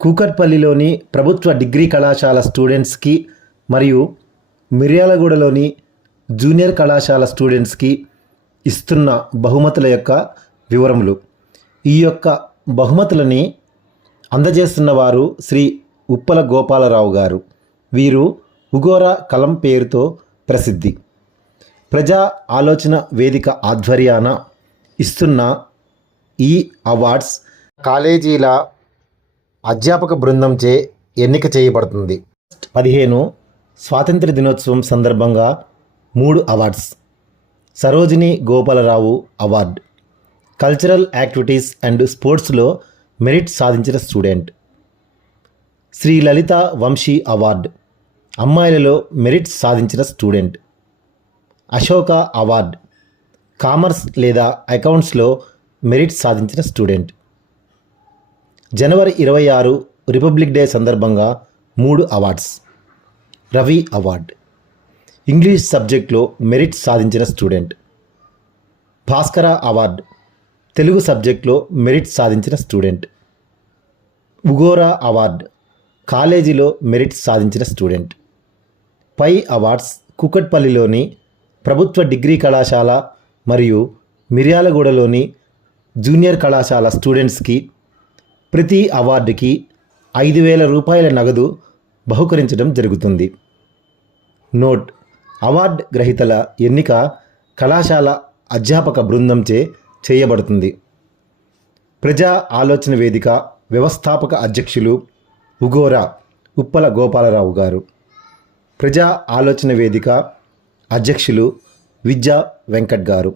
కూకట్పల్లిలోని ప్రభుత్వ డిగ్రీ కళాశాల స్టూడెంట్స్కి మరియు మిర్యాలగూడలోని జూనియర్ కళాశాల స్టూడెంట్స్కి ఇస్తున్న బహుమతుల యొక్క వివరములు. ఈ యొక్క బహుమతులని అందజేస్తున్న వారు శ్రీ ఉప్పల గోపాలరావు గారు. వీరు ఉగోరా కలం పేరుతో ప్రసిద్ధి. ప్రజా ఆలోచన వేదిక ఆధ్వర్యాన ఇస్తున్న ఈ అవార్డ్స్ కాలేజీల అధ్యాపక బృందంచే ఎన్నిక చేయబడుతుంది. పదిహేను స్వాతంత్ర దినోత్సవం సందర్భంగా మూడు awards. Sarojini Gopala Rao award. Cultural activities and స్పోర్ట్స్లో మెరిట్ సాధించిన స్టూడెంట్. శ్రీ లలిత వంశీ అవార్డ్. అమ్మాయిలలో మెరిట్ సాధించిన స్టూడెంట్. అశోక అవార్డ్. కామర్స్ లేదా అకౌంట్స్లో మెరిట్ సాధించిన స్టూడెంట్. జనవరి ఇరవై ఆరు రిపబ్లిక్ డే సందర్భంగా మూడు అవార్డ్స్. రవి అవార్డ్. ఇంగ్లీష్ సబ్జెక్ట్లో మెరిట్ సాధించిన స్టూడెంట్. భాస్కర అవార్డ్. తెలుగు సబ్జెక్ట్లో మెరిట్ సాధించిన స్టూడెంట్. ఉగోరా అవార్డ్. కాలేజీలో మెరిట్ సాధించిన స్టూడెంట్. పై అవార్డ్స్ కుకట్పల్లిలోని ప్రభుత్వ డిగ్రీ కళాశాల మరియు మిర్యాలగూడలోని జూనియర్ కళాశాల స్టూడెంట్స్కి ప్రతి అవార్డుకి ఐదు వేల రూపాయల నగదు బహుకరించడం జరుగుతుంది. నోట్ అవార్డ్ గ్రహీతల ఎన్నిక కళాశాల అధ్యాపక బృందంచే చేయబడుతుంది. ప్రజా ఆలోచన వేదిక వ్యవస్థాపక అధ్యక్షులు ఉగోరా ఉప్పల గోపాలరావు గారు. ప్రజా ఆలోచన వేదిక అధ్యక్షులు విద్యా వెంకట్ గారు.